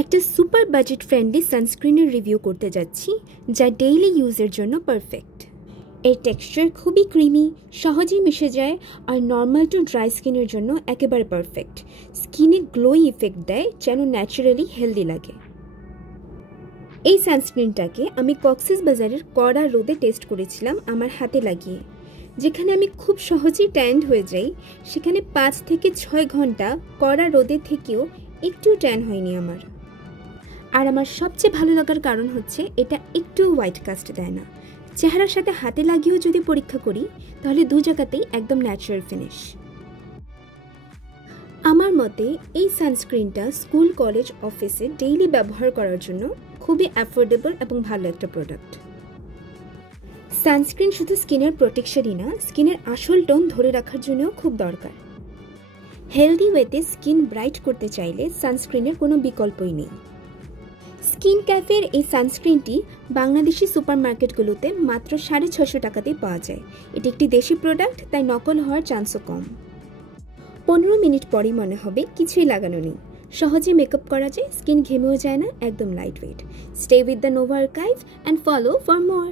একটা super budget friendly সানস্ক্রিনের review করতে যাচ্ছি, যা ডেইলি ইউজের জন্য পারফেক্ট। এর টেক্সচার খুবই ক্রিমি, সহজেই মিশে যায় আর নর্মাল টু ড্রাই স্কিনের জন্য একেবারে পারফেক্ট। স্কিনে গ্লোই ইফেক্ট দেয়, যেন ন্যাচারালি হেলদি লাগে। এই সানস্ক্রিনটাকে আমি কক্সেস বাজারের কড়া রোদে টেস্ট করেছিলাম আমার হাতে লাগিয়ে। যেখানে আমি খুব সহজেই ট্যান্ড হয়ে যাই, সেখানে 5 থেকে 6 ঘন্টা কড়া রোদে থেকেও একটু ট্যান হয়নি আমার। আর আমার সবচেয়ে ভালো লাগার কারণ হচ্ছে এটা একটু হোয়াইট কাস্ট দেয় না। চেহারার সাথে হাতে লাগিয়েও যদি পরীক্ষা করি, তাহলে দু জায়গাতেই একদম ন্যাচারাল ফিনিশ। আমার মতে এই সানস্ক্রিনটা স্কুল, কলেজ, অফিসে ডেইলি ব্যবহার করার জন্য খুবই অ্যাফোর্ডেবল এবং ভালো একটা প্রোডাক্ট। সানস্ক্রিন শুধু স্কিনের প্রোটেকশনই না, স্কিনের আসল টোন ধরে রাখার জন্যও খুব দরকার। হেলদি ওয়েতে স্কিন ব্রাইট করতে চাইলে সানস্ক্রিনের কোনো বিকল্পই নেই। স্কিন ক্যাফের এই সানস্ক্রিনটি বাংলাদেশি সুপারমার্কেটগুলোতে মাত্র 650 টাকাতেই পাওয়া যায়। এটি একটি দেশি প্রোডাক্ট, তাই নকল হওয়ার চান্সও কম। 15 মিনিট পরই মনে হবে কিছুই লাগানো নেই। সহজে মেকআপ করা যায়, স্কিন ঘেমেও যায় না, একদম light weight. Stay with the Nova archive and follow for more.